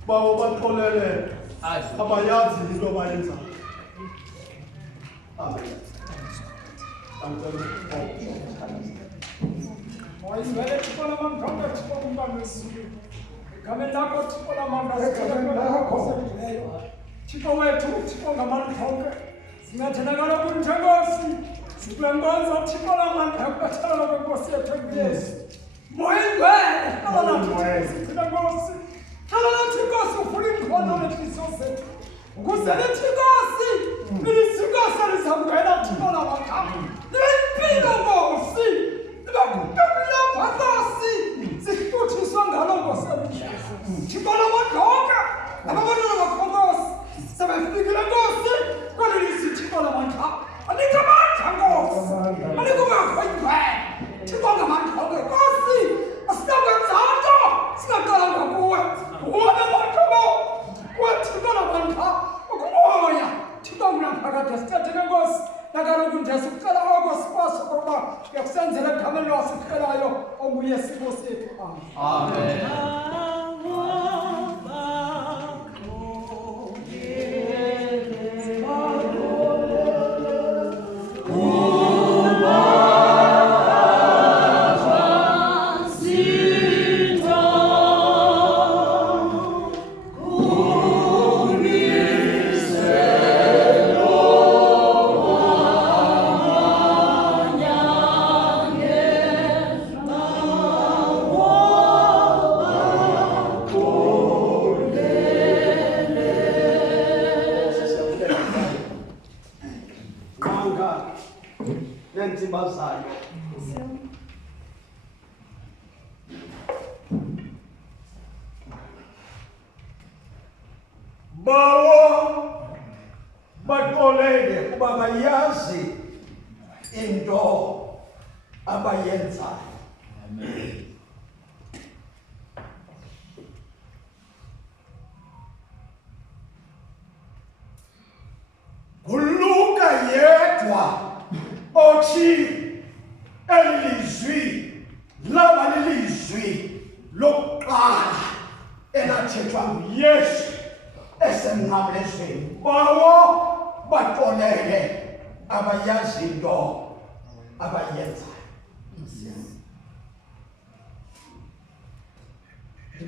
Bawo, Baxolele, Abayazi, Abayenzayo. Amen. Bawo, Baxolele, Abayazi, into Abayenzayo. Amen. Kuluka yedwa othi elizwi laba lilizwi lokuqala elathethwa nguYesu esemnqamlezweni. Bawo, Baxolele, Abayazi into Abayenzayo.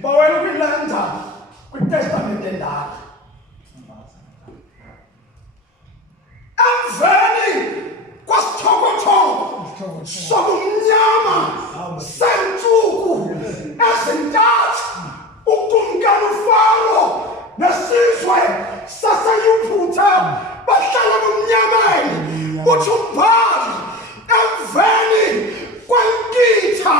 Bawela kwilanda kwiTestamente endala. Emveni kwasithokotho sobumnyama sentsuku ezintathu ukumkani uFaro nesizwe saseYiphutha bahlala bomnyameni. Uthi umbhali emveni kwenkitha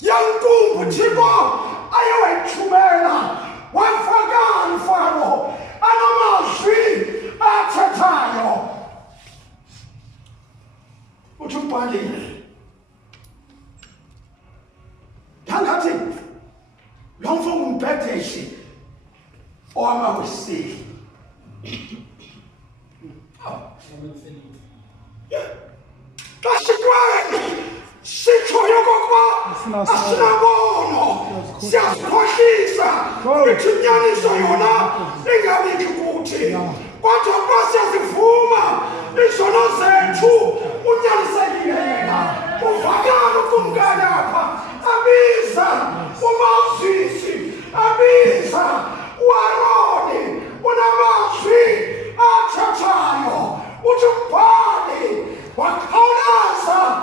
yankumbu Thixo ayewayithumela wafakani uFaro anamazwi athethayo. Uthi umbhali ndangathi lo mfo ngumbhedeshi owamawesile. Kasikweni sitshoyo kokuba asinabono, siyazikhohlisa, ithi inyaniso yona ingabikho kuthi, kodwa kuba siyazivuma izono zethu unyanisekile yena. Uvakala ukumkani apha, abiza umazisi, abiza uAroni, unamazwi athethayo. Uthi umbhali wakhawuleza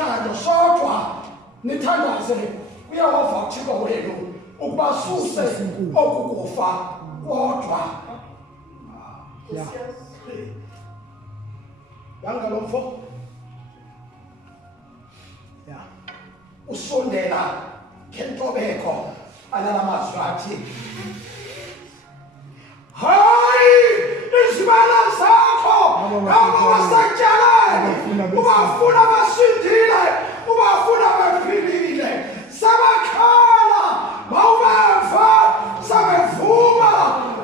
namhlanje sodwa nithandaze uyawava uThixo wenu ukubasuse okukufa kodwa yangalomfo usondela kentobeko analamazwi athi hayi izibala zakho abawasatyalele ubafuna basindile ubafuna bephilile sabakhala bawubeva sabevuma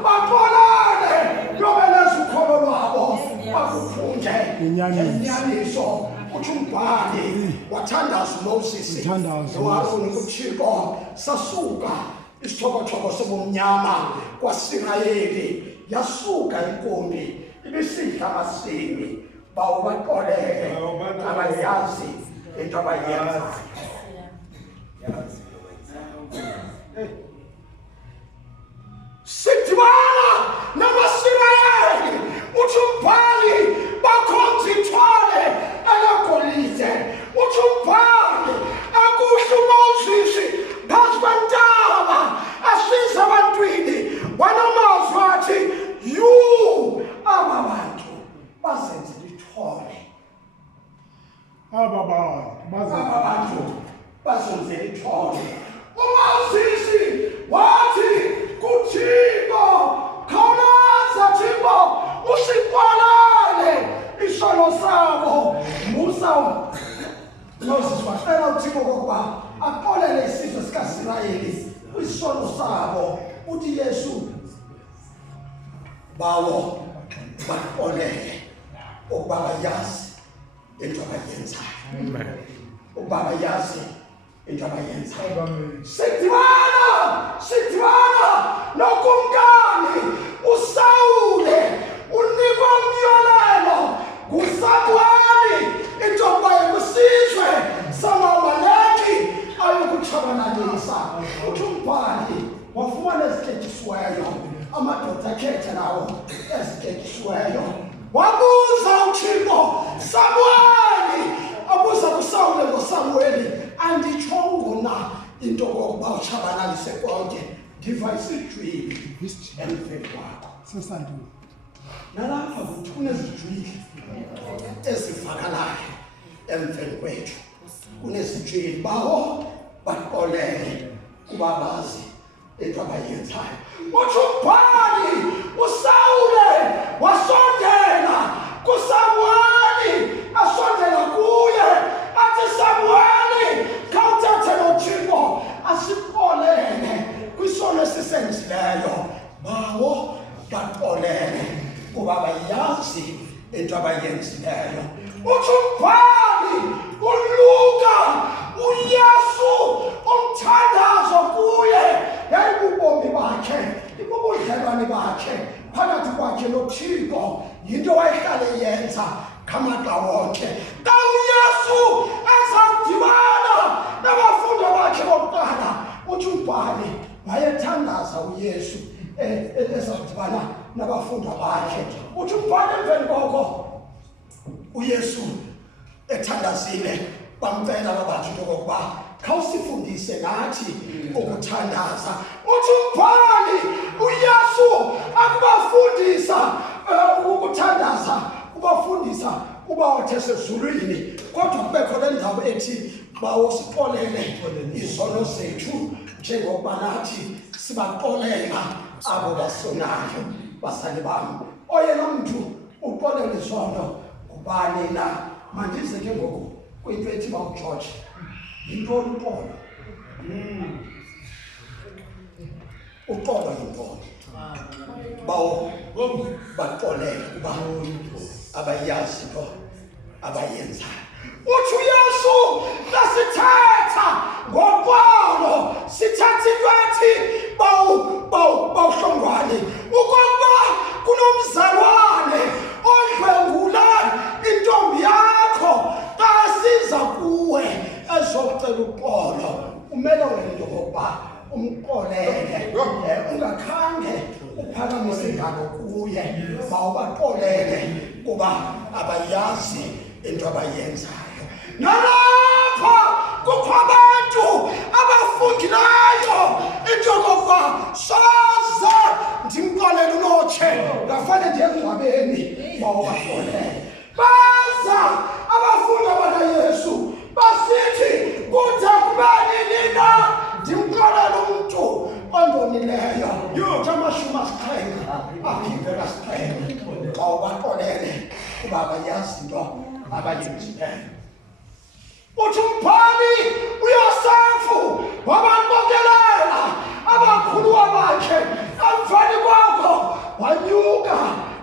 baqolane yobeleza ukholo lwabo bakuphunje inyaniso uthi umbhali wathandaza uMoses noAroni kuThixo sasuka isithokotho sobumnyama kwaSirayeli yasuka inkombi ibisidla amasimi bawo baqolele abayazi into abayenzayo sidibana namaSirayeli uthi umbhali bakhonza ithwale elagolide uthi umbhali akuhle uMoses phansi kwentaba asiza abantwini wanamazwi athi yu aba bantu bazenzela ithole aba bantu bazenzela ithole uMoses wathi kuThixo khawulaza Thixo usiqolele isono sabo Musa Moses wacela uThixo ukuba aqolele isizwe sikaSirayeli kwisono sabo uthi Yesu bawo baqolele ukuba bayazi into abayenzayo ukuba bayazi into abayenzayo sidibana nokumkani uSawule unikwa umyolelo nguSamueli into abaye kusizwe samamaleki ayokutshabalalisa uthi umbhali wafumana ezikhetyisiweyo amadoda akhetha nawo ezikhetyisiweyo wabuza uThixo Samueli abuza kuSawule ngoSamueli anditshongo na into kokuba utshabalalise konke ndiva isijwili emveni kwakho sesantuli nalapha kunezijwili ezivakalayo emveni kwethu kunezijwili bawo baqolele kuba bazi into abayenzayo uthi umbhali uSawule wasondela kuSamueli asondela kuye athi Samueli khawuthathe noThixo asiqolele kwisono esisenzileyo bawo baqolele kuba bayazi into abayenzileyo uthi umbhali uLuka uYesu umthandazo kuye yayibubomi bakhe ibubudlelwane bakhe phakathi kwakhe noThixo yinto wayehlale yenza ngamaxa wonke xa uYesu ezadibana nabafundi bakhe bokuqala uthi umbhali wayethandaza uYesu ezadibana nabafundi bakhe uthi umbhali emveni koko uYesu ethandazile bamcela babathi okokuba khawusifundise nathi ukuthandaza uthi umbhali uYesu akubafundisa ukuthandaza ubafundisa kuba wathe sezulwini kodwa kubekho le ndawo ethi bawusiqolele izono zethu njengoba nathi sibaqolela abo basonayo basali bami oyena mntu uqolele izono kubani na mandize ke ngoku kwinto ethi bawuJeorge yintoni uqolo uqolo yintoni bawo baqolele kuba abayazi into abayenzayo uthi uYesu lasithetha ngoqolo sithatha into ethi bawuhlongwane ukuba kunomzalwane odlwengula intombi yakho xa siza kuwe ezocela uqolo umele wena into yokuba umqolele ungakhange uphakamise ingalo kuye bawubaqolele kuba abayazi into abayenzayo bawaxolele baza abafundi bakaYesu basithi kuthi kubani nina ndimxolele umuntu ondonileyo jamashumi asixhenxe aphinde kasixhenxe xa ubaxolele kuba abayazi into abayenzileyo. Uthi umbhali uYosefu wabaqokelela abakhuluwa bakhe emveni kwakho wanyuka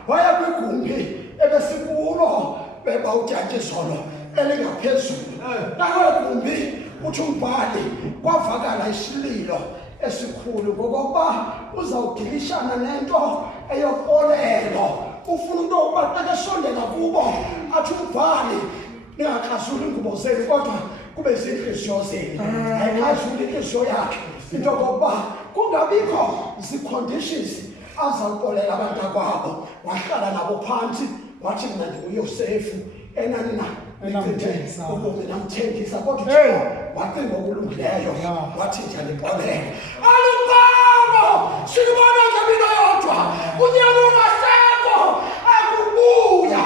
waya kwigumbi ebesikulo beba udyatyiso elingaphezulu. Nakwegumbi uthi umbhali kwavakala isililo esikhulu ngokokuba uzawudilishana nento eyoxolelo. Ufuna into yokuba xa esondela kubo athi umbhali ningaxhasuli iingubo zenu kodwa kube ziintliziyo zenu. Ayixhasuli intliziyo yakhe into yokokuba kungabikho zii-conditions azawuxolela abantakwabo. Wahlala nabo phantsi wathi mna ndinguYosefu enanina ubume namthengisa kodwa wacinga okulungileyo wathi ndiyalixolela. Alubabo silibona ngemino yodwa unyana ungasekho akubuya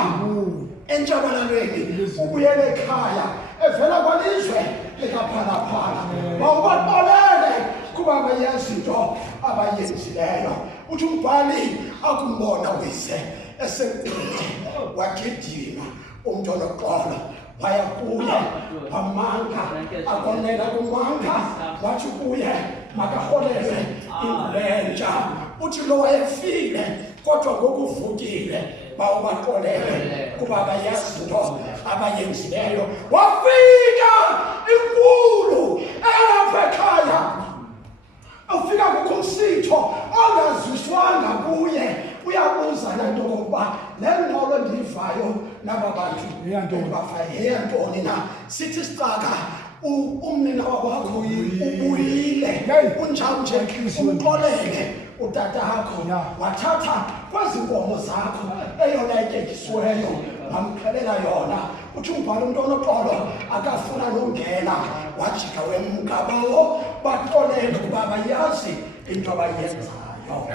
entshabalalweni ubuyele ekhaya evela kwalizwe likaphalaphala. Mawubaxolele kuba abayazi into abayenzileyo. Uthi umbhali akumbona wise eseqede wagidima umntu onoxolo waya kuye wamanga akonela kumanga wathi kuye makarholelwe ingulentsha. Uthi lo wayefile kodwa ngokuvukile bawubaxolele kuba abayazi into abayenzileyo. Wafika inkulu elapha ekhaya ufika kukho umsitho ongaziswanga kuye. Uyabuza nanto kokuba le ngxolo ndiyivayo naba bantu endibafayo yeyantoni na. Sithi sicaka umnina wakwakho ubuyile unjalo nje umxolele utatakho wathatha kwezi nkomo zakho eyona ityetyisiweyo wamxhelela yona. Uthi umbhali umntu onoxolo akafuna nongena wajika wemka Bawo baxolele kuba abayazi into abayenzayo.